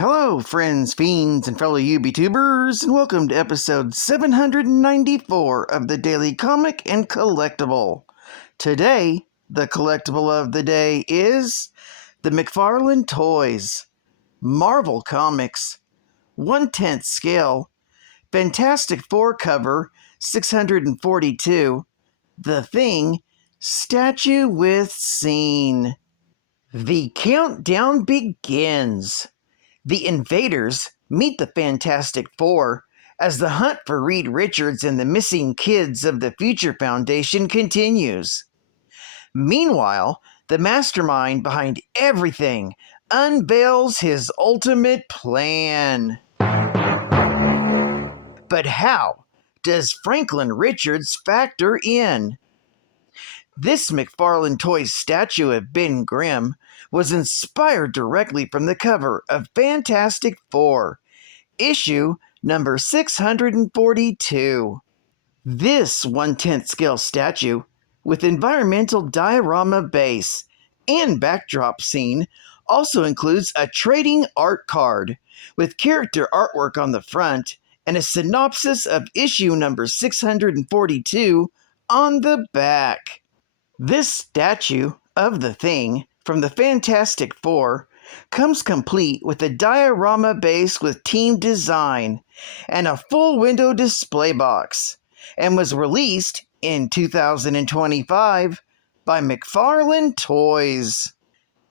Hello, friends, fiends, and fellow YouTubers, and welcome to episode 794 of the Daily Comic and Collectible. Today, the collectible of the day is the Mcfarlane Toys, Marvel Comics, 1/10 scale, Fantastic Four cover, 642, The Thing, statue with scene. The countdown begins. The invaders meet the Fantastic Four as the hunt for Reed Richards and the missing kids of the Future Foundation continues. Meanwhile, the mastermind behind everything unveils his ultimate plan. But how does Franklin Richards factor in? This Mcfarlane Toys statue of Ben Grimm was inspired directly from the cover of Fantastic Four, issue number 642. This 1/10 scale statue, with environmental diorama base and backdrop scene, also includes a trading art card with character artwork on the front and a synopsis of issue number 642 on the back. This statue of the Thing from the Fantastic Four comes complete with a diorama base with team design and a full window display box, and was released in 2025 by Mcfarlane Toys.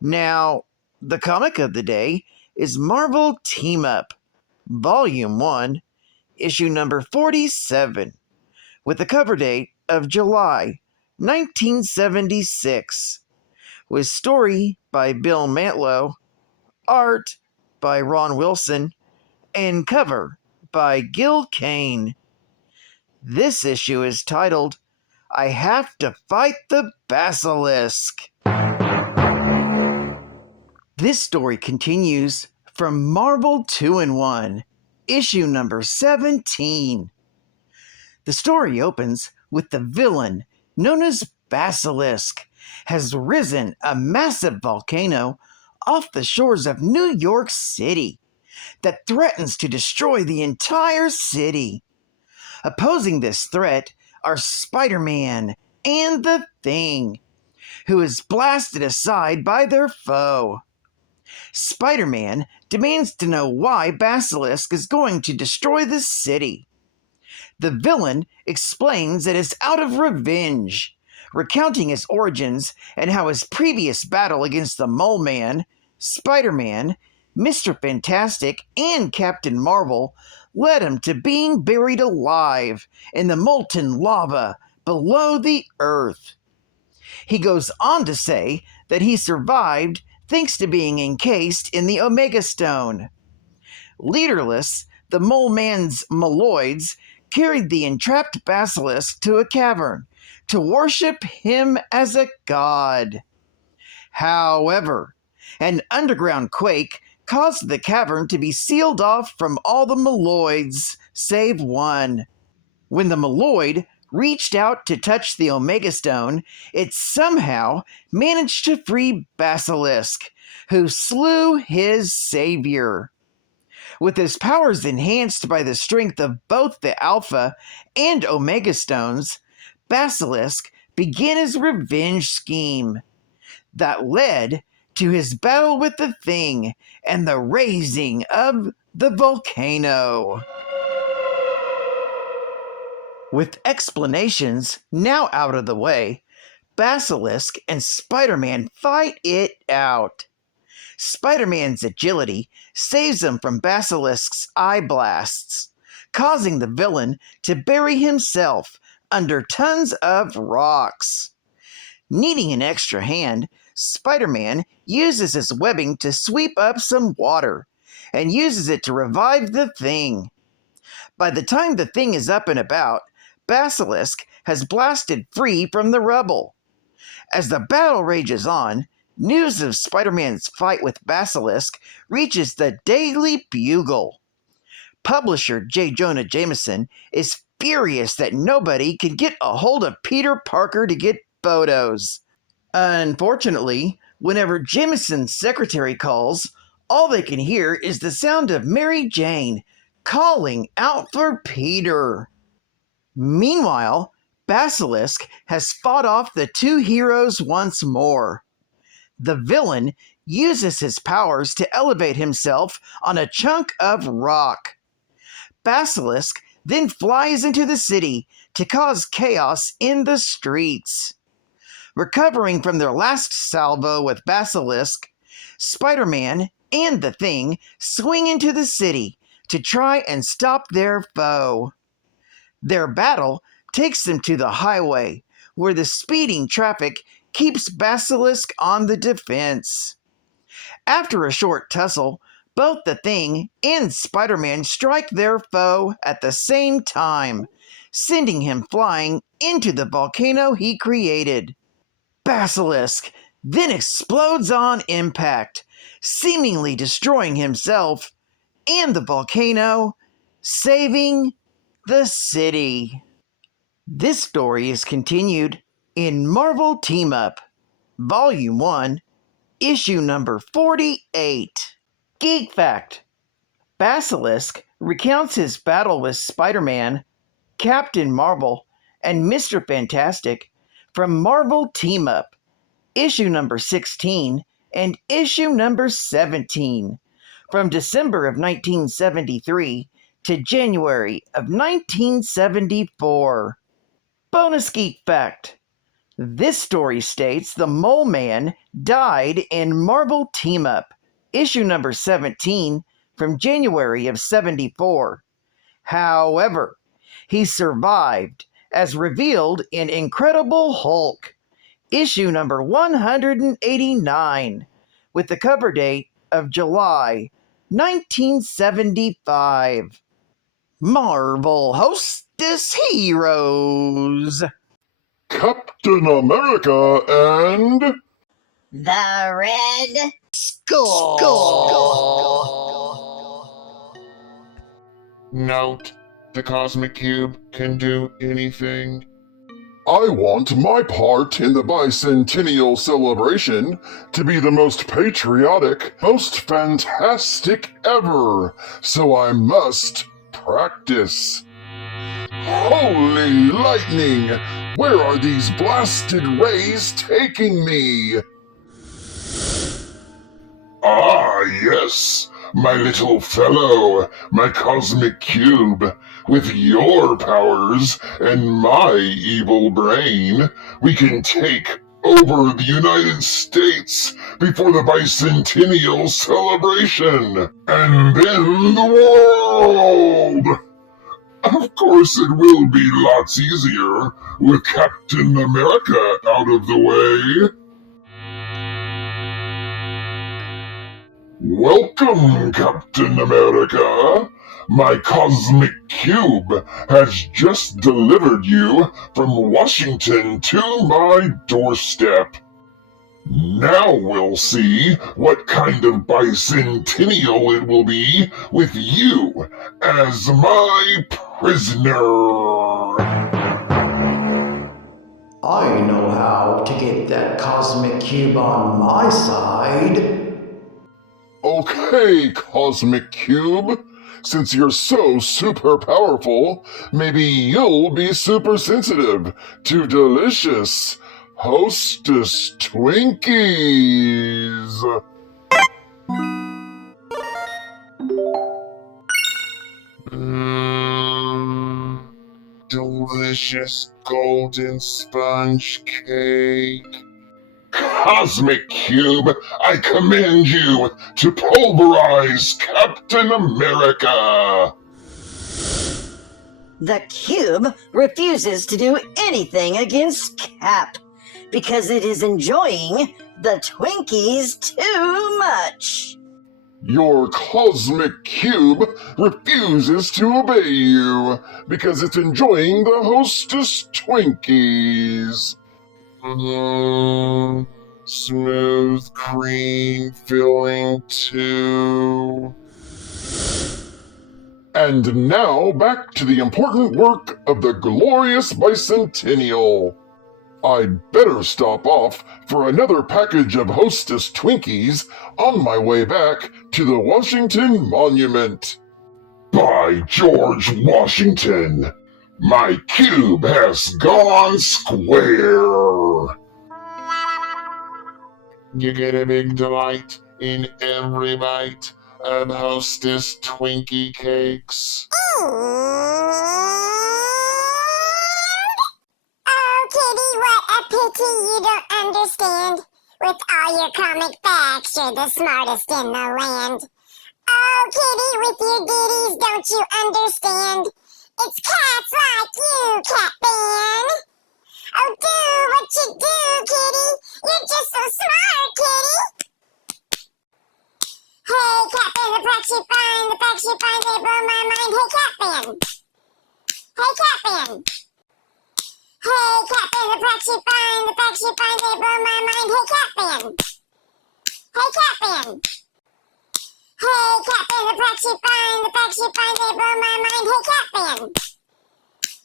Now, the comic of the day is Marvel Team Up, Volume 1, issue number 47, with the cover date of July 1976, with story by Bill Mantlo, art by Ron Wilson, and cover by Gil Kane. This issue is titled, I Have to Fight the Basilisk. This story continues from Marvel 2-in-1, issue number 17. The story opens with the villain, known as Basilisk, has risen a massive volcano off the shores of New York City that threatens to destroy the entire city. Opposing this threat are Spider-Man and the Thing, who is blasted aside by their foe. Spider-Man demands to know why Basilisk is going to destroy the city. The villain explains that it's out of revenge, recounting his origins and how his previous battle against the Mole Man, Spider-Man, Mr. Fantastic, and Captain Marvel led him to being buried alive in the molten lava below the Earth. He goes on to say that he survived thanks to being encased in the Omega Stone. Leaderless, the Mole Man's Moloids carried the entrapped Basilisk to a cavern to worship him as a god. However, an underground quake caused the cavern to be sealed off from all the Moloids, save one. When the Moloid reached out to touch the Omega Stone, it somehow managed to free Basilisk, who slew his savior. With his powers enhanced by the strength of both the Alpha and Omega Stones, Basilisk began his revenge scheme that led to his battle with the Thing and the raising of the volcano. With explanations now out of the way, Basilisk and Spider-Man fight it out. Spider-Man's agility saves him from Basilisk's eye blasts, causing the villain to bury himself under tons of rocks. Needing an extra hand, Spider-Man uses his webbing to sweep up some water and uses it to revive the Thing. By the time the Thing is up and about, Basilisk has blasted free from the rubble. As the battle rages on, news of Spider-Man's fight with Basilisk reaches the Daily Bugle. Publisher J. Jonah Jameson is furious that nobody can get a hold of Peter Parker to get photos. Unfortunately, whenever Jameson's secretary calls, All they can hear is the sound of Mary Jane calling out for Peter. Meanwhile, Basilisk has fought off the two heroes once more. The villain uses his powers to elevate himself on a chunk of rock. Basilisk then flies into the city to cause chaos in the streets. Recovering from their last salvo with Basilisk, Spider-Man and the Thing swing into the city to try and stop their foe. Their battle takes them to the highway, where the speeding traffic keeps Basilisk on the defense. After a short tussle, both the Thing and Spider-Man strike their foe at the same time, sending him flying into the volcano he created. Basilisk then explodes on impact, seemingly destroying himself and the volcano, saving the city. This story is continued in Marvel Team Up, Volume 1, Issue number 48. Geek Fact: Basilisk recounts his battle with Spider-Man, Captain Marvel, and Mr. Fantastic from Marvel Team Up, Issue number 16 and Issue number 17, from December of 1973 to January of 1974. Bonus Geek Fact: this story states the Mole Man died in Marvel Team Up, Issue number 17, from January of 74. However, he survived, as revealed in Incredible Hulk, Issue number 189, with the cover date of July 1975. Marvel Hostess Heroes. Captain America and the Red Skull. Note: the Cosmic Cube can do anything. I want my part in the bicentennial celebration to be the most patriotic, most fantastic ever, so I must practice. Holy lightning! Where are these blasted rays taking me? Ah, yes, my little fellow, my cosmic cube. With your powers and my evil brain, we can take over the United States before the bicentennial celebration, and then the world! Of course it will be lots easier with Captain America out of the way. Welcome, Captain America. My cosmic cube has just delivered you from Washington to my doorstep. Now we'll see what kind of bicentennial it will be with you as my prisoner. I know how to get that cosmic cube on my side. Okay, Cosmic Cube. Since you're so super powerful, maybe you'll be super sensitive to delicious Hostess Twinkies. Delicious golden sponge cake. Cosmic Cube, I command you to pulverize Captain America. The cube refuses to do anything against Cap because it is enjoying the Twinkies too much. Your Cosmic Cube refuses to obey you because it's enjoying the Hostess Twinkies. Smooth cream filling too. And now back to the important work of the glorious bicentennial. I'd better stop off for another package of Hostess Twinkies on my way back to the Washington Monument. By George Washington, my cube has gone square. You get a big delight in every bite of Hostess Twinkie cakes. Oh, Kitty, what a pity you don't understand. With all your comic facts, you're the smartest in the land. Oh, Kitty, with your ditties, don't you understand? It's cats like you, Cat Fan. Oh, do what you do, Kitty. You're just so smart, Kitty. Hey, Cat Fan, the facts you find, they blow my mind. Hey, Cat Fan. Hey, Cat Fan. Hey, Cat Fan, the facts you find, they blow my mind. Hey, Cat Fan. Hey, Cat Fan. Hey, Cat Fan, the facts you find, they blow my mind. Hey, Cat Fan.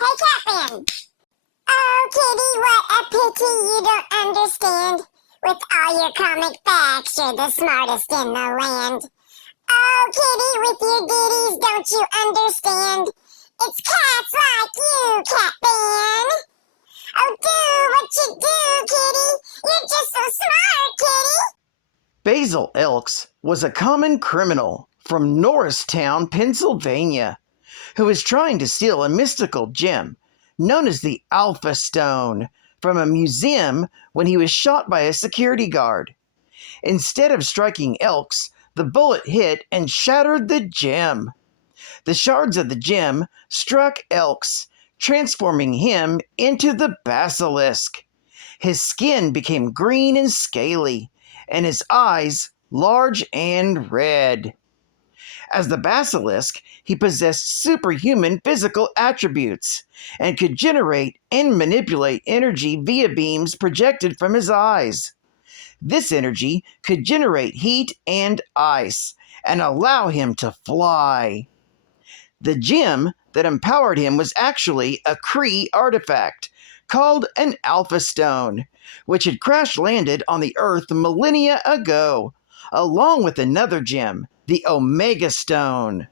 Hey, Cat Fan. Oh, Kitty, what a pity you don't understand. With all your comic facts, you're the smartest in the land. Oh, Kitty, with your ditties, don't you understand? It's cats like you, Cat Fan. Oh, do what you do, Kitty. You're just so smart, Kitty. Basil Elks was a common criminal from Norristown, Pennsylvania, who was trying to steal a mystical gem known as the Alpha Stone from a museum when he was shot by a security guard. Instead of striking Elks, the bullet hit and shattered the gem. The shards of the gem struck Elks, transforming him into the Basilisk. His skin became green and scaly, and his eyes large and red. As the Basilisk, he possessed superhuman physical attributes and could generate and manipulate energy via beams projected from his eyes. This energy could generate heat and ice and allow him to fly. The gem that empowered him was actually a Kree artifact called an Alpha Stone, which had crash-landed on the Earth millennia ago, along with another gem, the Omega Stone.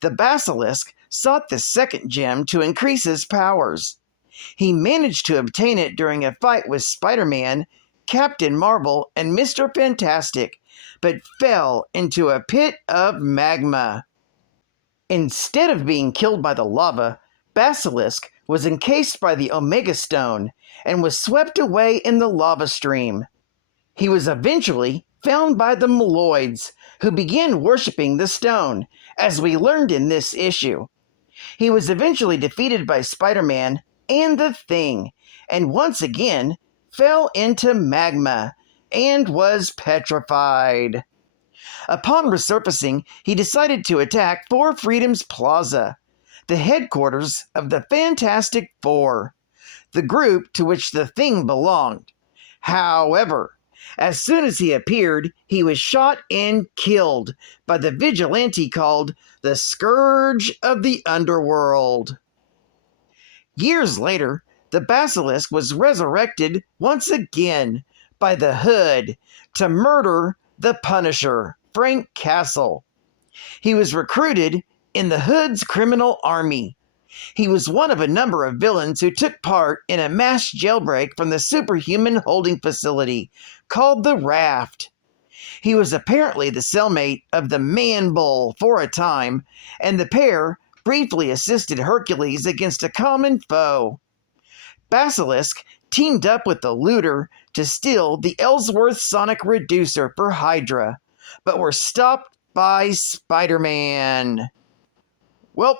The Basilisk sought the second gem to increase his powers. He managed to obtain it during a fight with Spider-Man, Captain Marvel, and Mr. Fantastic, but fell into a pit of magma. Instead of being killed by the lava, Basilisk was encased by the Omega Stone and was swept away in the lava stream. He was eventually found by the Moloids, who began worshipping the stone, as we learned in this issue. He was eventually defeated by Spider-Man and the Thing, and once again fell into magma and was petrified. Upon resurfacing, he decided to attack Four Freedoms Plaza, the headquarters of the Fantastic Four, the group to which the Thing belonged. However, as soon as he appeared, he was shot and killed by the vigilante called the Scourge of the Underworld. Years later, the Basilisk was resurrected once again by the Hood to murder the Punisher, Frank Castle. He was recruited in the Hood's criminal army. He was one of a number of villains who took part in a mass jailbreak from the superhuman holding facility called the Raft. He was apparently the cellmate of the Man-Bull for a time, and the pair briefly assisted Hercules against a common foe. Basilisk teamed up with the Looter to steal the Ellsworth Sonic Reducer for Hydra, but were stopped by Spider-Man. Well,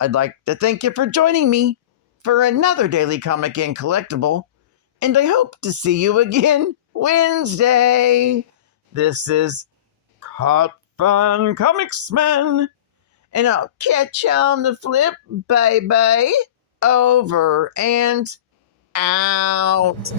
I'd like to thank you for joining me for another Daily Comic and Collectible, and I hope to see you again Wednesday. This is Hot Fun Comicsman, and I'll catch you on the flip, baby. Over and out.